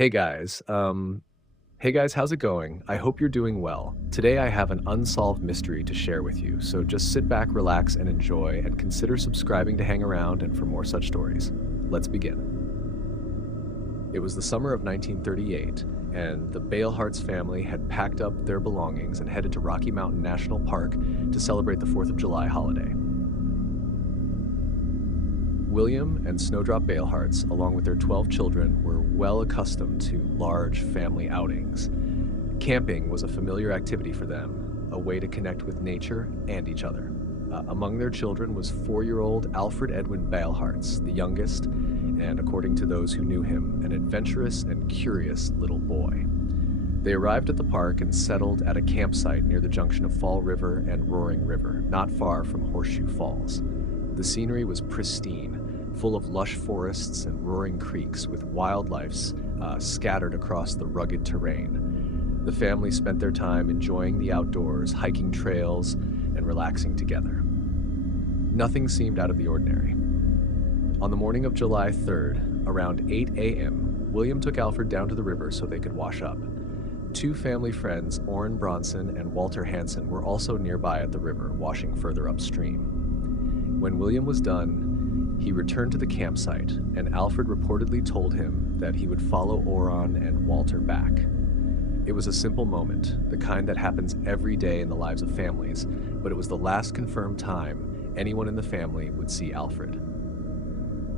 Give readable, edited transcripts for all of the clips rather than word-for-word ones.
Hey guys, hey guys, how's it going? I hope you're doing well. Today I have an unsolved mystery to share with you, so just sit back, relax, and enjoy, and consider subscribing to hang around and for more such stories. Let's begin. It was the summer of 1938, and the Beilhartz family had packed up their belongings and headed to Rocky Mountain National Park to celebrate the 4th of July holiday. William and Snowdrop Beilhartz, along with their 12 children, were well accustomed to large family outings. Camping was a familiar activity for them, a way to connect with nature and each other. Among their children was 4-year-old Alfred Edwin Beilhartz, the youngest, and according to those who knew him, an adventurous and curious little boy. They arrived at the park and settled at a campsite near the junction of Fall River and Roaring River, not far from Horseshoe Falls. The scenery was pristine, full of lush forests and roaring creeks with wildlife scattered across the rugged terrain. The family spent their time enjoying the outdoors, hiking trails, and relaxing together. Nothing seemed out of the ordinary. On the morning of July 3rd, around 8 a.m., William took Alfred down to the river so they could wash up. Two family friends, Orrin Bronson and Walter Hansen, were also nearby at the river, washing further upstream. When William was done, he returned to the campsite, and Alfred reportedly told him that he would follow Orrin and Walter back. It was a simple moment, the kind that happens every day in the lives of families, but it was the last confirmed time anyone in the family would see Alfred.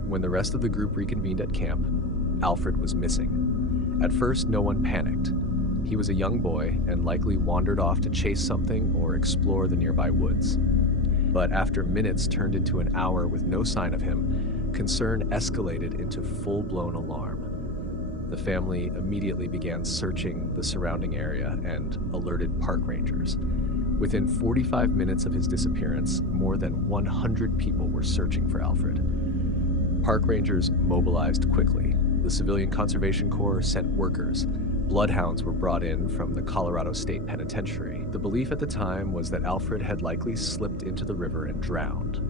When the rest of the group reconvened at camp, Alfred was missing. At first, no one panicked. He was a young boy and likely wandered off to chase something or explore the nearby woods. But after minutes turned into an hour with no sign of him, concern escalated into full-blown alarm. The family immediately began searching the surrounding area and alerted park rangers. Within 45 minutes of his disappearance, more than 100 people were searching for Alfred. Park rangers mobilized quickly. The Civilian Conservation Corps sent workers. Bloodhounds were brought in from the Colorado State Penitentiary. The belief at the time was that Alfred had likely slipped into the river and drowned.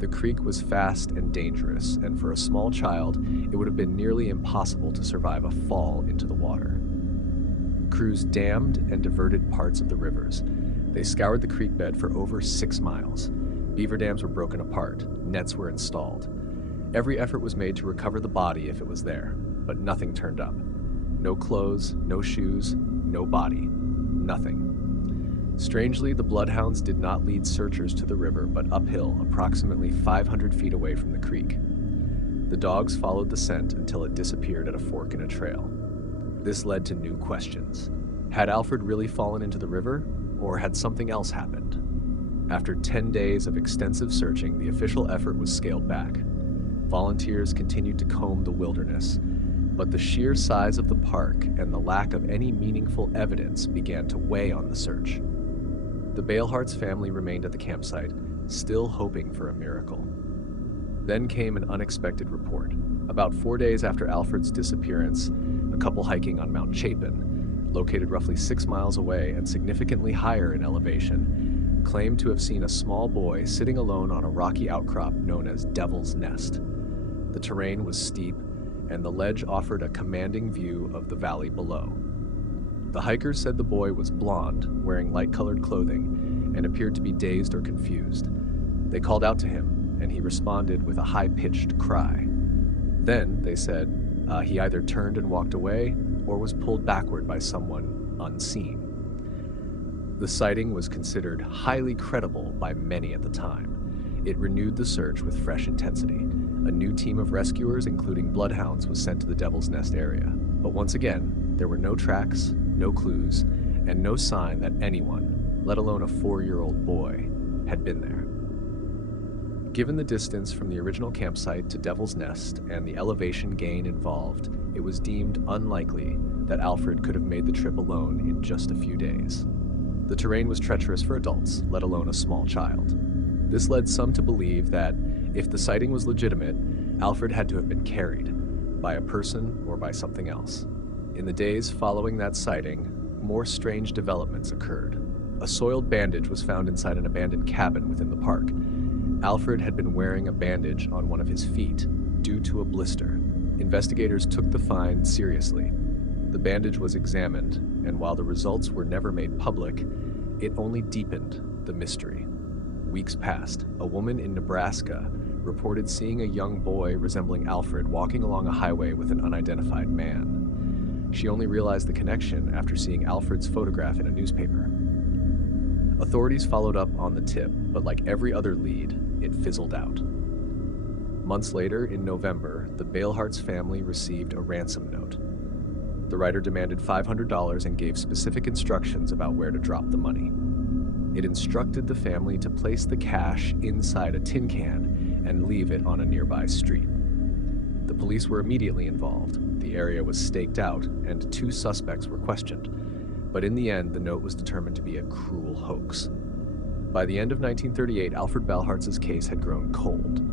The creek was fast and dangerous, and for a small child, it would have been nearly impossible to survive a fall into the water. Crews dammed and diverted parts of the rivers. They scoured the creek bed for over 6 miles. Beaver dams were broken apart. Nets were installed. Every effort was made to recover the body if it was there, but nothing turned up. No clothes, no shoes, no body. Nothing. Strangely, the bloodhounds did not lead searchers to the river, but uphill, approximately 500 feet away from the creek. The dogs followed the scent until it disappeared at a fork in a trail. This led to new questions. Had Alfred really fallen into the river, or had something else happened? After 10 days of extensive searching, the official effort was scaled back. Volunteers continued to comb the wilderness, but the sheer size of the park and the lack of any meaningful evidence began to weigh on the search. The Beilhartz family remained at the campsite, still hoping for a miracle. Then came an unexpected report. About 4 days after Alfred's disappearance, a couple hiking on Mount Chapin, located roughly 6 miles away and significantly higher in elevation, claimed to have seen a small boy sitting alone on a rocky outcrop known as Devil's Nest. The terrain was steep, and the ledge offered a commanding view of the valley below. The hikers said the boy was blond, wearing light-colored clothing, and appeared to be dazed or confused. They called out to him, and he responded with a high-pitched cry. Then, they said, he either turned and walked away, or was pulled backward by someone unseen. The sighting was considered highly credible by many at the time. It renewed the search with fresh intensity. A new team of rescuers, including bloodhounds, was sent to the Devil's Nest area. But once again, there were no tracks, no clues, and no sign that anyone, let alone a 4-year-old boy, had been there. Given the distance from the original campsite to Devil's Nest and the elevation gain involved, it was deemed unlikely that Alfred could have made the trip alone in just a few days. The terrain was treacherous for adults, let alone a small child. This led some to believe that if the sighting was legitimate, Alfred had to have been carried by a person or by something else. In the days following that sighting, more strange developments occurred. A soiled bandage was found inside an abandoned cabin within the park. Alfred had been wearing a bandage on one of his feet due to a blister. Investigators took the find seriously. The bandage was examined, and while the results were never made public, it only deepened the mystery. Weeks passed. A woman in Nebraska reported seeing a young boy resembling Alfred walking along a highway with an unidentified man. She only realized the connection after seeing Alfred's photograph in a newspaper. Authorities followed up on the tip, but like every other lead, it fizzled out. Months later, in November, the Beilhartz family received a ransom note. The writer demanded $500 and gave specific instructions about where to drop the money. It instructed the family to place the cash inside a tin can and leave it on a nearby street. The police were immediately involved. The area was staked out, and 2 suspects were questioned. But in the end, the note was determined to be a cruel hoax. By the end of 1938, Alfred Beilhartz's case had grown cold.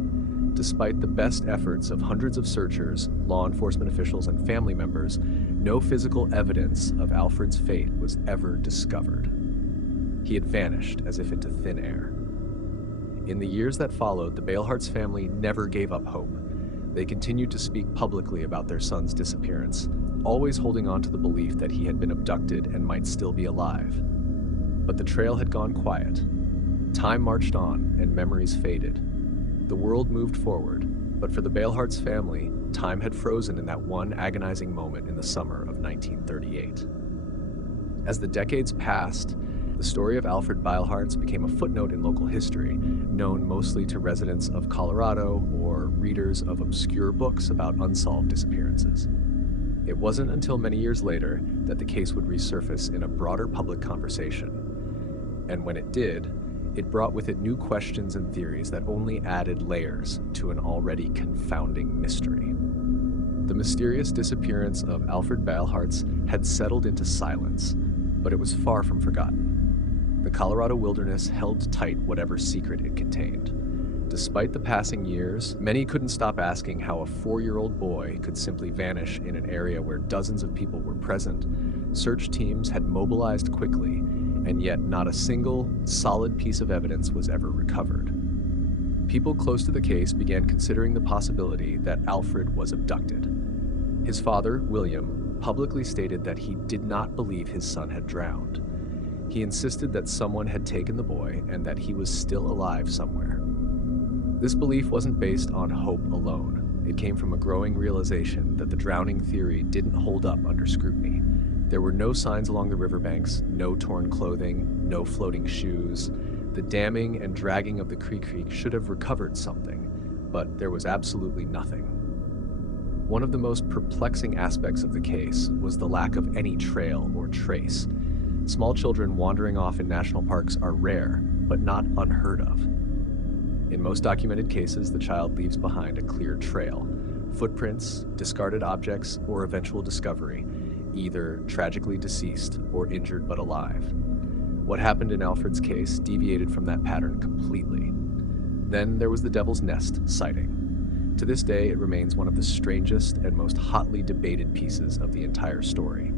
Despite the best efforts of hundreds of searchers, law enforcement officials, and family members, no physical evidence of Alfred's fate was ever discovered. He had vanished as if into thin air. In the years that followed, the Beilhartz family never gave up hope. They continued to speak publicly about their son's disappearance, always holding on to the belief that he had been abducted and might still be alive. But the trail had gone quiet. Time marched on, and memories faded. The world moved forward, but for the Beilhartz family, time had frozen in that one agonizing moment in the summer of 1938. As the decades passed, the story of Alfred Beilhartz became a footnote in local history, known mostly to residents of Colorado or readers of obscure books about unsolved disappearances. It wasn't until many years later that the case would resurface in a broader public conversation. And when it did, it brought with it new questions and theories that only added layers to an already confounding mystery. The mysterious disappearance of Alfred Beilhartz had settled into silence, but it was far from forgotten. The Colorado wilderness held tight whatever secret it contained. Despite the passing years, many couldn't stop asking how a 4-year-old boy could simply vanish in an area where dozens of people were present. Search teams had mobilized quickly, and yet not a single, solid piece of evidence was ever recovered. People close to the case began considering the possibility that Alfred was abducted. His father, William, publicly stated that he did not believe his son had drowned. He insisted that someone had taken the boy and that he was still alive somewhere. This belief wasn't based on hope alone. It came from a growing realization that the drowning theory didn't hold up under scrutiny. There were no signs along the riverbanks, no torn clothing, no floating shoes. The damming and dragging of the creek should have recovered something, but there was absolutely nothing. One of the most perplexing aspects of the case was the lack of any trail or trace. Small children wandering off in national parks are rare, but not unheard of. In most documented cases, the child leaves behind a clear trail, footprints, discarded objects, or eventual discovery, either tragically deceased or injured but alive. What happened in Alfred's case deviated from that pattern completely. Then there was the Devil's Nest sighting. To this day, it remains one of the strangest and most hotly debated pieces of the entire story.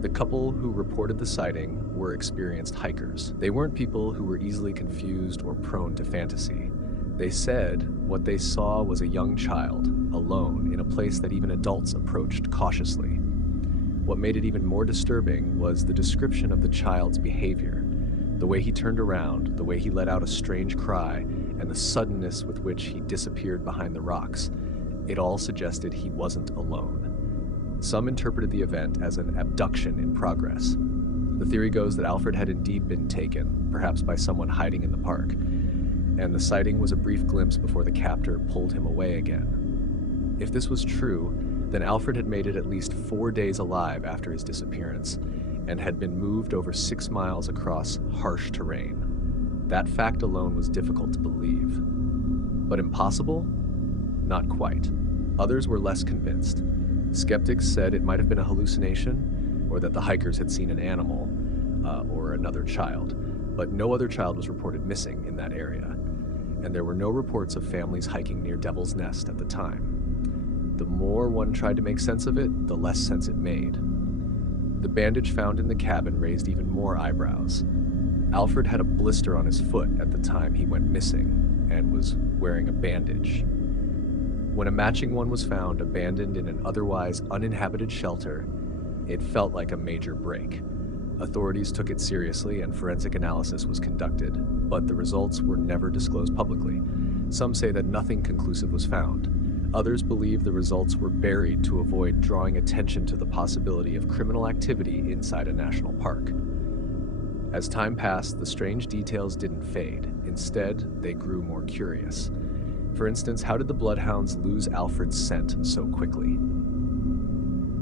The couple who reported the sighting were experienced hikers. They weren't people who were easily confused or prone to fantasy. They said what they saw was a young child, alone, in a place that even adults approached cautiously. What made it even more disturbing was the description of the child's behavior. The way he turned around, the way he let out a strange cry, and the suddenness with which he disappeared behind the rocks. It all suggested he wasn't alone. Some interpreted the event as an abduction in progress. The theory goes that Alfred had indeed been taken, perhaps by someone hiding in the park, and the sighting was a brief glimpse before the captor pulled him away again. If this was true, then Alfred had made it at least 4 days alive after his disappearance, and had been moved over 6 miles across harsh terrain. That fact alone was difficult to believe. But impossible? Not quite. Others were less convinced. Skeptics said it might have been a hallucination, or that the hikers had seen an animal, or another child, but no other child was reported missing in that area, and there were no reports of families hiking near Devil's Nest at the time. The more one tried to make sense of it, the less sense it made. The bandage found in the cabin raised even more eyebrows. Alfred had a blister on his foot at the time he went missing, and was wearing a bandage. When a matching one was found abandoned in an otherwise uninhabited shelter, it felt like a major break. Authorities took it seriously and forensic analysis was conducted, but the results were never disclosed publicly. Some say that nothing conclusive was found. Others believe the results were buried to avoid drawing attention to the possibility of criminal activity inside a national park. As time passed, the strange details didn't fade. Instead, they grew more curious. For instance, how did the bloodhounds lose Alfred's scent so quickly?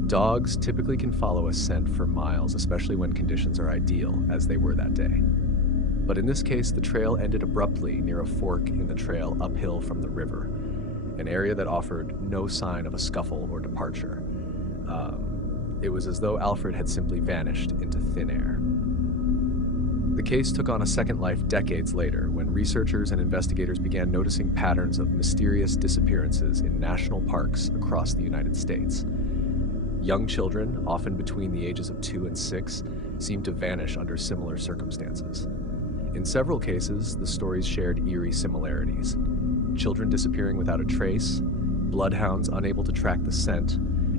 Dogs typically can follow a scent for miles, especially when conditions are ideal, as they were that day. But in this case, the trail ended abruptly near a fork in the trail uphill from the river, an area that offered no sign of a scuffle or departure. It was as though Alfred had simply vanished into thin air. The case took on a second life decades later when researchers and investigators began noticing patterns of mysterious disappearances in national parks across the United States. Young children, often between the ages of 2 and 6, seemed to vanish under similar circumstances. In several cases, the stories shared eerie similarities. Children disappearing without a trace, bloodhounds unable to track the scent,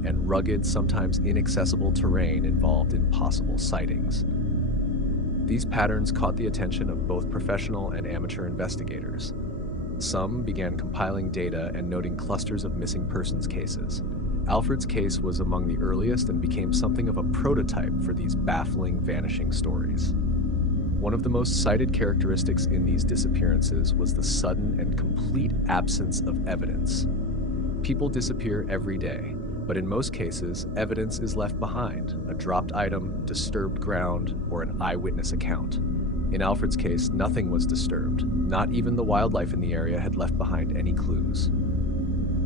and rugged, sometimes inaccessible terrain involved in possible sightings. These patterns caught the attention of both professional and amateur investigators. Some began compiling data and noting clusters of missing persons cases. Alfred's case was among the earliest and became something of a prototype for these baffling, vanishing stories. One of the most cited characteristics in these disappearances was the sudden and complete absence of evidence. People disappear every day, but in most cases, evidence is left behind: a dropped item, disturbed ground, or an eyewitness account. In Alfred's case, nothing was disturbed. Not even the wildlife in the area had left behind any clues.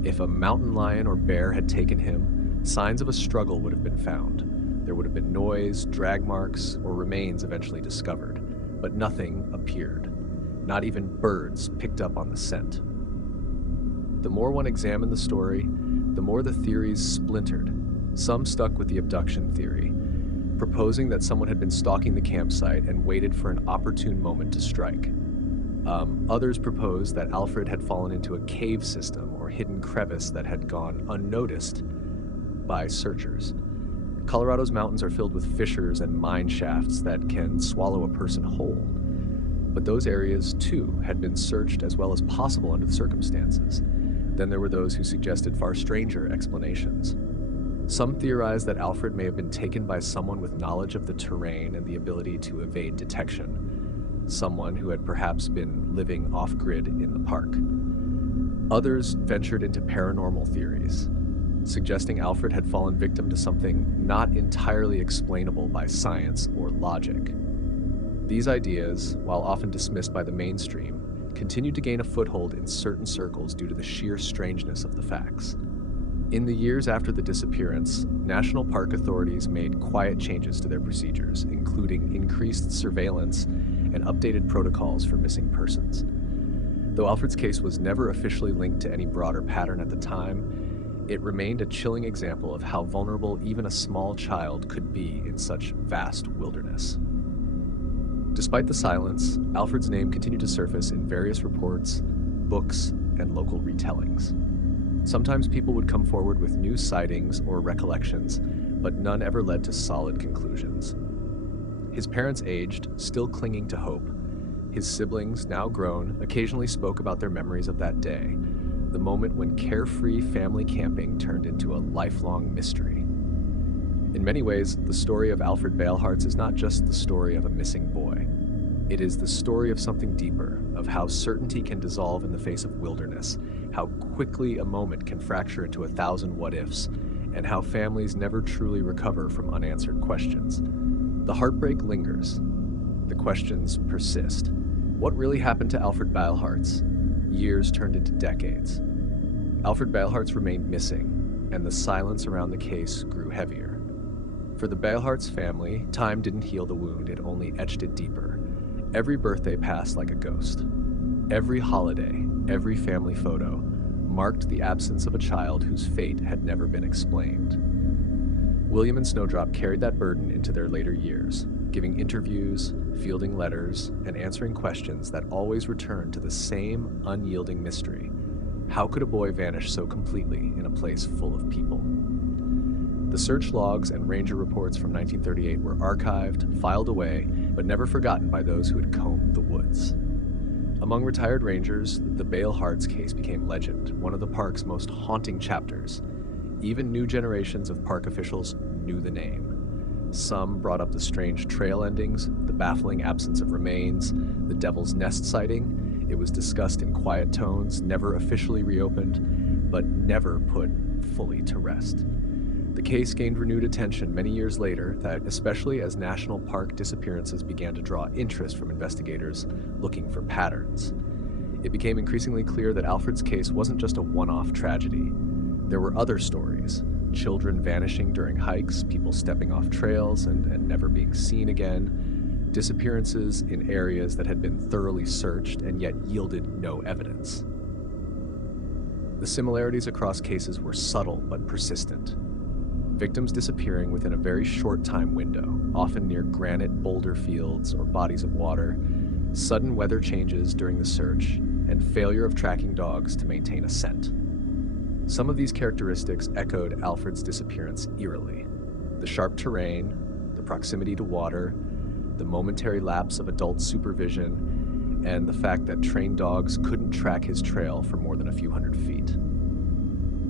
If a mountain lion or bear had taken him, signs of a struggle would have been found. There would have been noise, drag marks, or remains eventually discovered, but nothing appeared. Not even birds picked up on the scent. The more one examined the story, the more the theories splintered. Some stuck with the abduction theory, proposing that someone had been stalking the campsite and waited for an opportune moment to strike. Others proposed that Alfred had fallen into a cave system or hidden crevice that had gone unnoticed by searchers. Colorado's mountains are filled with fissures and mine shafts that can swallow a person whole. But those areas, too, had been searched as well as possible under the circumstances. Then there were those who suggested far stranger explanations. Some theorized that Alfred may have been taken by someone with knowledge of the terrain and the ability to evade detection, someone who had perhaps been living off-grid in the park. Others ventured into paranormal theories, suggesting Alfred had fallen victim to something not entirely explainable by science or logic. These ideas, while often dismissed by the mainstream, continued to gain a foothold in certain circles due to the sheer strangeness of the facts. In the years after the disappearance, national park authorities made quiet changes to their procedures, including increased surveillance and updated protocols for missing persons. Though Alfred's case was never officially linked to any broader pattern at the time, it remained a chilling example of how vulnerable even a small child could be in such vast wilderness. Despite the silence, Alfred's name continued to surface in various reports, books, and local retellings. Sometimes people would come forward with new sightings or recollections, but none ever led to solid conclusions. His parents aged, still clinging to hope. His siblings, now grown, occasionally spoke about their memories of that day, the moment when carefree family camping turned into a lifelong mystery. In many ways, the story of Alfred Beilhartz is not just the story of a missing boy. It is the story of something deeper, of how certainty can dissolve in the face of wilderness, how quickly a moment can fracture into 1,000 what-ifs, and how families never truly recover from unanswered questions. The heartbreak lingers. The questions persist. What really happened to Alfred Beilhartz? Years turned into decades. Alfred Beilhartz remained missing, and the silence around the case grew heavier. For the Beilhartz family, time didn't heal the wound, it only etched it deeper. Every birthday passed like a ghost. Every holiday, every family photo, marked the absence of a child whose fate had never been explained. William and Snowdrop carried that burden into their later years, giving interviews, fielding letters, and answering questions that always returned to the same unyielding mystery. How could a boy vanish so completely in a place full of people? The search logs and ranger reports from 1938 were archived, filed away, but never forgotten by those who had combed the woods. Among retired rangers, the beilhartz case became legend, one of the park's most haunting chapters. Even new generations of park officials knew the name. Some brought up the strange trail endings, the baffling absence of remains, the Devil's Nest sighting. It was discussed in quiet tones, never officially reopened, but never put fully to rest. The case gained renewed attention many years later, especially as national park disappearances began to draw interest from investigators looking for patterns. It became increasingly clear that Alfred's case wasn't just a one-off tragedy. There were other stories: children vanishing during hikes, people stepping off trails and never being seen again, disappearances in areas that had been thoroughly searched and yet yielded no evidence. The similarities across cases were subtle but persistent. Victims disappearing within a very short time window, often near granite boulder fields or bodies of water, sudden weather changes during the search, and failure of tracking dogs to maintain a scent. Some of these characteristics echoed Alfred's disappearance eerily. The sharp terrain, the proximity to water, the momentary lapse of adult supervision, and the fact that trained dogs couldn't track his trail for more than a few hundred feet.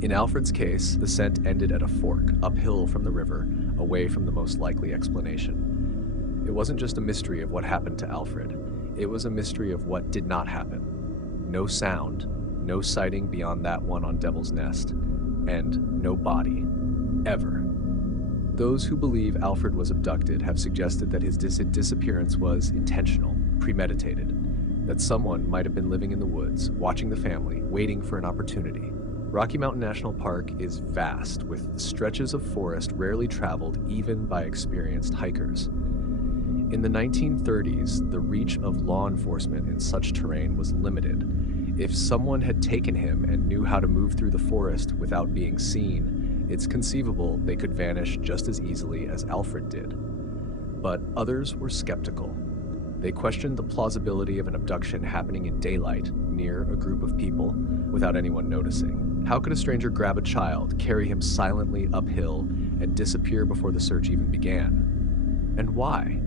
In Alfred's case, the scent ended at a fork, uphill from the river, away from the most likely explanation. It wasn't just a mystery of what happened to Alfred. It was a mystery of what did not happen. No sound, no sighting beyond that one on Devil's Nest, and no body, ever. Those who believe Alfred was abducted have suggested that his disappearance was intentional, premeditated, that someone might have been living in the woods, watching the family, waiting for an opportunity. Rocky Mountain National Park is vast, with stretches of forest rarely traveled even by experienced hikers. In the 1930s, the reach of law enforcement in such terrain was limited. If someone had taken him and knew how to move through the forest without being seen, it's conceivable they could vanish just as easily as Alfred did. But others were skeptical. They questioned the plausibility of an abduction happening in daylight, near a group of people, without anyone noticing. How could a stranger grab a child, carry him silently uphill, and disappear before the search even began? And why?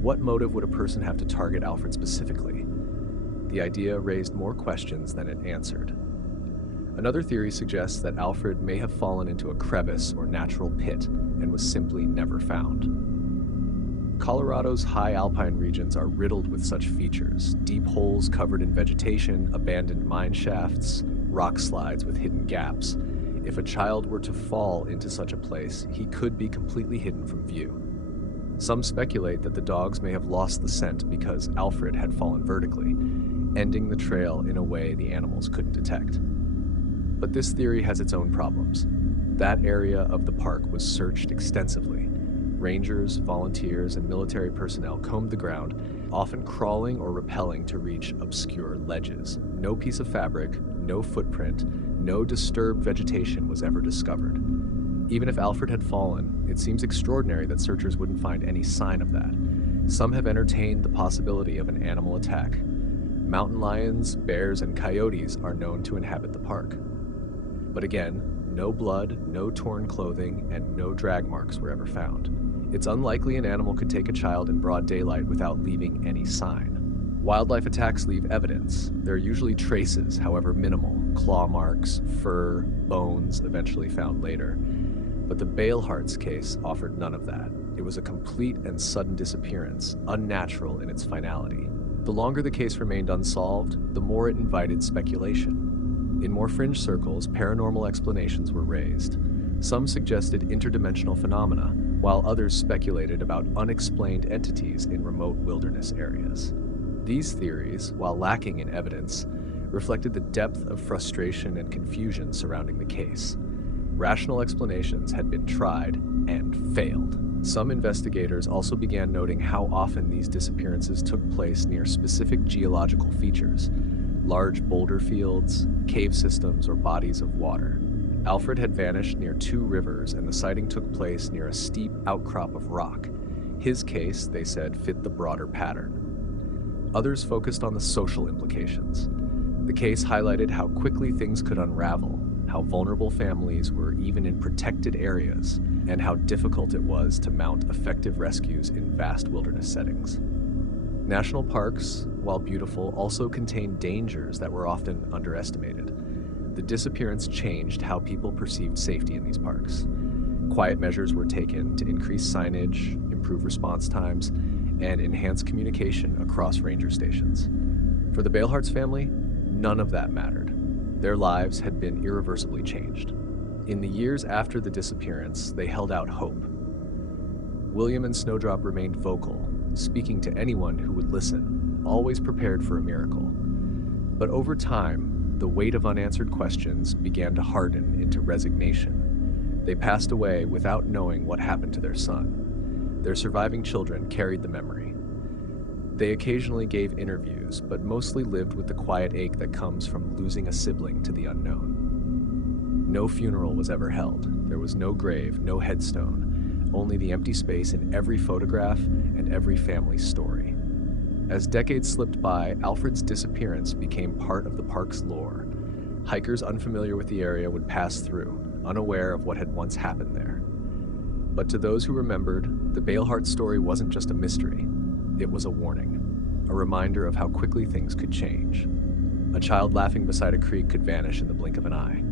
What motive would a person have to target Alfred specifically? The idea raised more questions than it answered. Another theory suggests that Alfred may have fallen into a crevice or natural pit and was simply never found. Colorado's high alpine regions are riddled with such features: deep holes covered in vegetation, abandoned mine shafts, rock slides with hidden gaps. If a child were to fall into such a place, he could be completely hidden from view. Some speculate that the dogs may have lost the scent because Alfred had fallen vertically, ending the trail in a way the animals couldn't detect. But this theory has its own problems. That area of the park was searched extensively. Rangers, volunteers, and military personnel combed the ground, often crawling or rappelling to reach obscure ledges. No piece of fabric, no footprint, no disturbed vegetation was ever discovered. Even if Alfred had fallen, it seems extraordinary that searchers wouldn't find any sign of that. Some have entertained the possibility of an animal attack. Mountain lions, bears, and coyotes are known to inhabit the park. But again, no blood, no torn clothing, and no drag marks were ever found. It's unlikely an animal could take a child in broad daylight without leaving any sign. Wildlife attacks leave evidence. There are usually traces, however minimal: claw marks, fur, bones eventually found later. But the beilhartz case offered none of that. It was a complete and sudden disappearance, unnatural in its finality. The longer the case remained unsolved, the more it invited speculation. In more fringe circles, paranormal explanations were raised. Some suggested interdimensional phenomena, while others speculated about unexplained entities in remote wilderness areas. These theories, while lacking in evidence, reflected the depth of frustration and confusion surrounding the case. Rational explanations had been tried and failed. Some investigators also began noting how often these disappearances took place near specific geological features: large boulder fields, cave systems, or bodies of water. Alfred had vanished near 2 rivers, and the sighting took place near a steep outcrop of rock. His case, they said, fit the broader pattern. Others focused on the social implications. The case highlighted how quickly things could unravel, how vulnerable families were even in protected areas, and how difficult it was to mount effective rescues in vast wilderness settings. National parks, while beautiful, also contain dangers that were often underestimated. The disappearance changed how people perceived safety in these parks. Quiet measures were taken to increase signage, improve response times, and enhance communication across ranger stations. For the Beilhartz family, none of that mattered. Their lives had been irreversibly changed. In the years after the disappearance, they held out hope. William and Snowdrop remained vocal, speaking to anyone who would listen, always prepared for a miracle. But over time, the weight of unanswered questions began to harden into resignation. They passed away without knowing what happened to their son. Their surviving children carried the memory. They occasionally gave interviews, but mostly lived with the quiet ache that comes from losing a sibling to the unknown. No funeral was ever held. There was no grave, no headstone, only the empty space in every photograph and every family story. As decades slipped by, Alfred's disappearance became part of the park's lore. Hikers unfamiliar with the area would pass through, unaware of what had once happened there. But to those who remembered, the Beilhartz story wasn't just a mystery. It was a warning, a reminder of how quickly things could change. A child laughing beside a creek could vanish in the blink of an eye.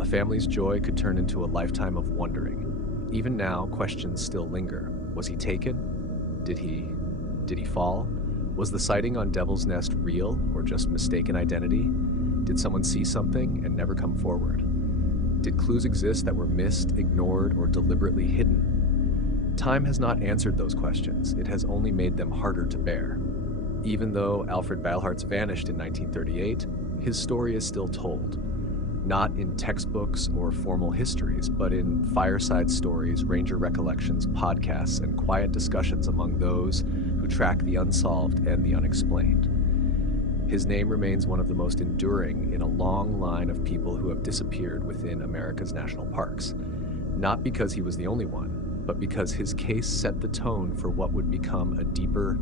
A family's joy could turn into a lifetime of wondering. Even now, questions still linger. Was he taken? Did he fall? Was the sighting on Devil's Nest real or just mistaken identity? Did someone see something and never come forward? Did clues exist that were missed, ignored, or deliberately hidden? Time has not answered those questions. It has only made them harder to bear. Even though Alfred Beilhartz vanished in 1938, his story is still told. Not in textbooks or formal histories, but in fireside stories, ranger recollections, podcasts, and quiet discussions among those who track the unsolved and the unexplained. His name remains one of the most enduring in a long line of people who have disappeared within America's national parks. Not because he was the only one, but because his case set the tone for what would become a deeper,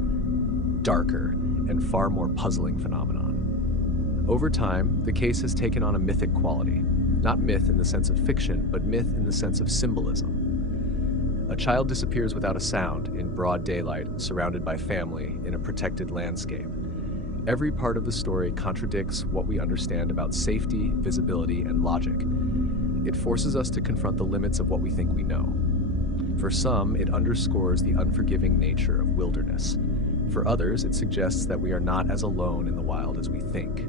darker, and far more puzzling phenomenon. Over time, the case has taken on a mythic quality. Not myth in the sense of fiction, but myth in the sense of symbolism. A child disappears without a sound, in broad daylight, surrounded by family, in a protected landscape. Every part of the story contradicts what we understand about safety, visibility, and logic. It forces us to confront the limits of what we think we know. For some, it underscores the unforgiving nature of wilderness. For others, it suggests that we are not as alone in the wild as we think.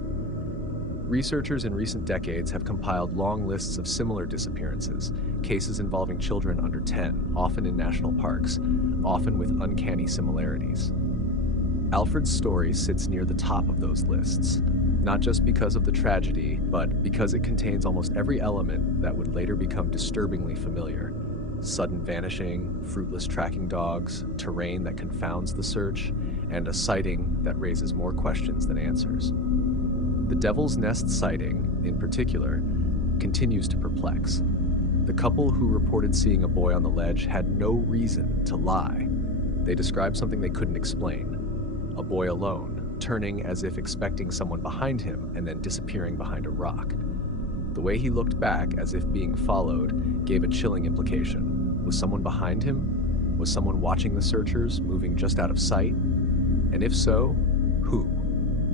Researchers in recent decades have compiled long lists of similar disappearances, cases involving children under 10, often in national parks, often with uncanny similarities. Alfred's story sits near the top of those lists, not just because of the tragedy, but because it contains almost every element that would later become disturbingly familiar. Sudden vanishing, fruitless tracking dogs, terrain that confounds the search, and a sighting that raises more questions than answers. The Devil's Nest sighting, in particular, continues to perplex. The couple who reported seeing a boy on the ledge had no reason to lie. They described something they couldn't explain. A boy alone, turning as if expecting someone behind him and then disappearing behind a rock. The way he looked back as if being followed gave a chilling implication. Was someone behind him? Was someone watching the searchers, moving just out of sight? And if so, who?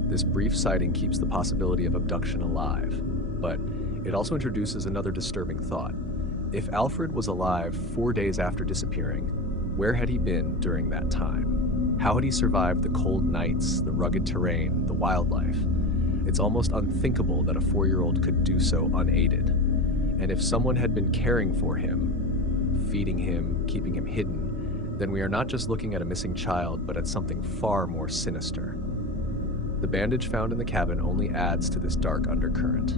This brief sighting keeps the possibility of abduction alive, but it also introduces another disturbing thought. If Alfred was alive 4 days after disappearing, where had he been during that time? How had he survived the cold nights, the rugged terrain, the wildlife? It's almost unthinkable that a 4-year-old could do so unaided. And if someone had been caring for him, feeding him, keeping him hidden, then we are not just looking at a missing child, but at something far more sinister. The bandage found in the cabin only adds to this dark undercurrent.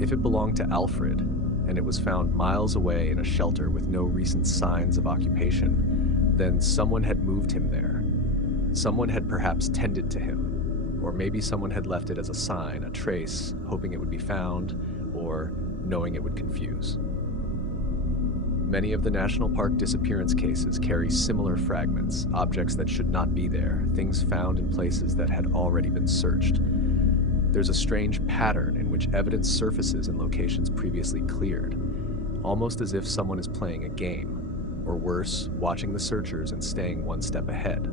If it belonged to Alfred, and it was found miles away in a shelter with no recent signs of occupation, then someone had moved him there. Someone had perhaps tended to him. Or maybe someone had left it as a sign, a trace, hoping it would be found, or knowing it would confuse. Many of the national park disappearance cases carry similar fragments, objects that should not be there, things found in places that had already been searched. There's a strange pattern in which evidence surfaces in locations previously cleared, almost as if someone is playing a game, or worse, watching the searchers and staying one step ahead.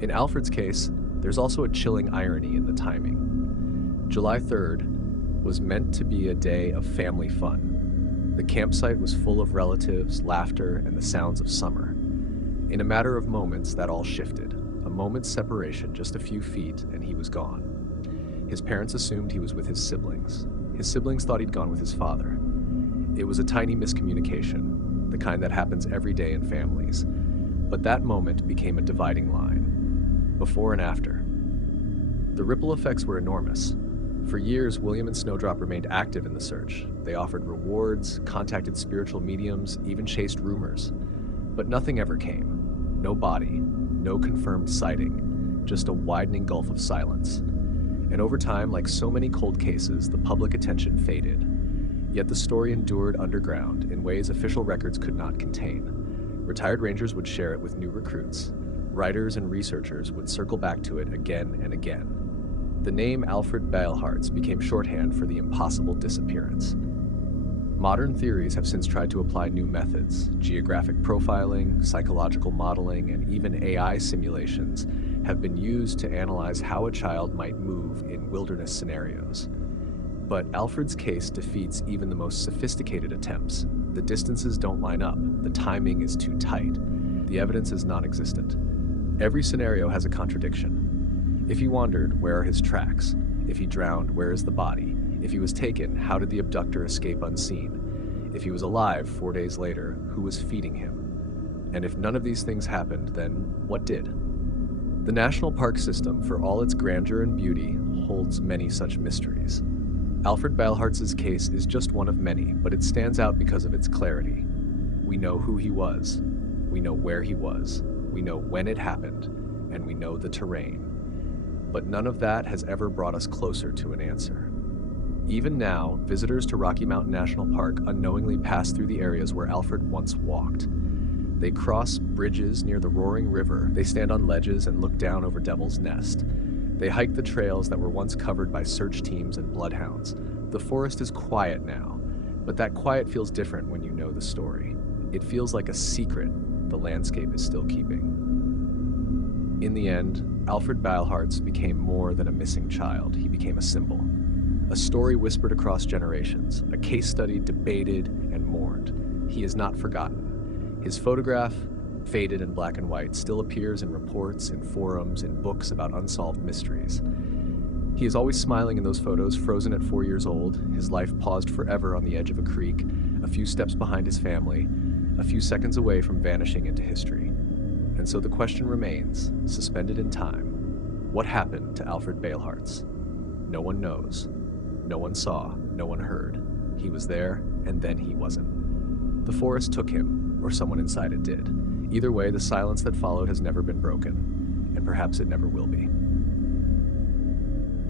In Alfred's case, there's also a chilling irony in the timing. July 3rd was meant to be a day of family fun. The campsite was full of relatives, laughter, and the sounds of summer. In a matter of moments, that all shifted. A moment's separation, just a few feet, and he was gone. His parents assumed he was with his siblings. His siblings thought he'd gone with his father. It was a tiny miscommunication, the kind that happens every day in families. But that moment became a dividing line, before and after. The ripple effects were enormous. For years, William and Snowdrop remained active in the search. They offered rewards, contacted spiritual mediums, even chased rumors. But nothing ever came. No body, no confirmed sighting, just a widening gulf of silence. And over time, like so many cold cases, the public attention faded. Yet the story endured underground in ways official records could not contain. Retired rangers would share it with new recruits. Writers and researchers would circle back to it again and again. The name Alfred Beilhartz became shorthand for the impossible disappearance. Modern theories have since tried to apply new methods. Geographic profiling, psychological modeling, and even AI simulations have been used to analyze how a child might move in wilderness scenarios. But Alfred's case defeats even the most sophisticated attempts. The distances don't line up, the timing is too tight, the evidence is non-existent. Every scenario has a contradiction. If he wandered, where are his tracks? If he drowned, where is the body? If he was taken, how did the abductor escape unseen? If he was alive 4 days later, who was feeding him? And if none of these things happened, then what did? The national park system, for all its grandeur and beauty, holds many such mysteries. Alfred Beilhartz's case is just one of many, but it stands out because of its clarity. We know who he was, we know where he was, we know when it happened, and we know the terrain. But none of that has ever brought us closer to an answer. Even now, visitors to Rocky Mountain National Park unknowingly pass through the areas where Alfred once walked. They cross bridges near the roaring river, they stand on ledges and look down over Devil's Nest. They hike the trails that were once covered by search teams and bloodhounds. The forest is quiet now, but that quiet feels different when you know the story. It feels like a secret the landscape is still keeping. In the end, Alfred Beilhartz became more than a missing child. He became a symbol. A story whispered across generations, a case study debated and mourned. He is not forgotten. His photograph, faded in black and white, still appears in reports, in forums, in books about unsolved mysteries. He is always smiling in those photos, frozen at 4 years old, his life paused forever on the edge of a creek, a few steps behind his family, a few seconds away from vanishing into history. And so the question remains, suspended in time, what happened to Alfred Beilhartz? No one knows. No one saw, no one heard. He was there, and then he wasn't. The forest took him, or someone inside it did. Either way, the silence that followed has never been broken, and perhaps it never will be.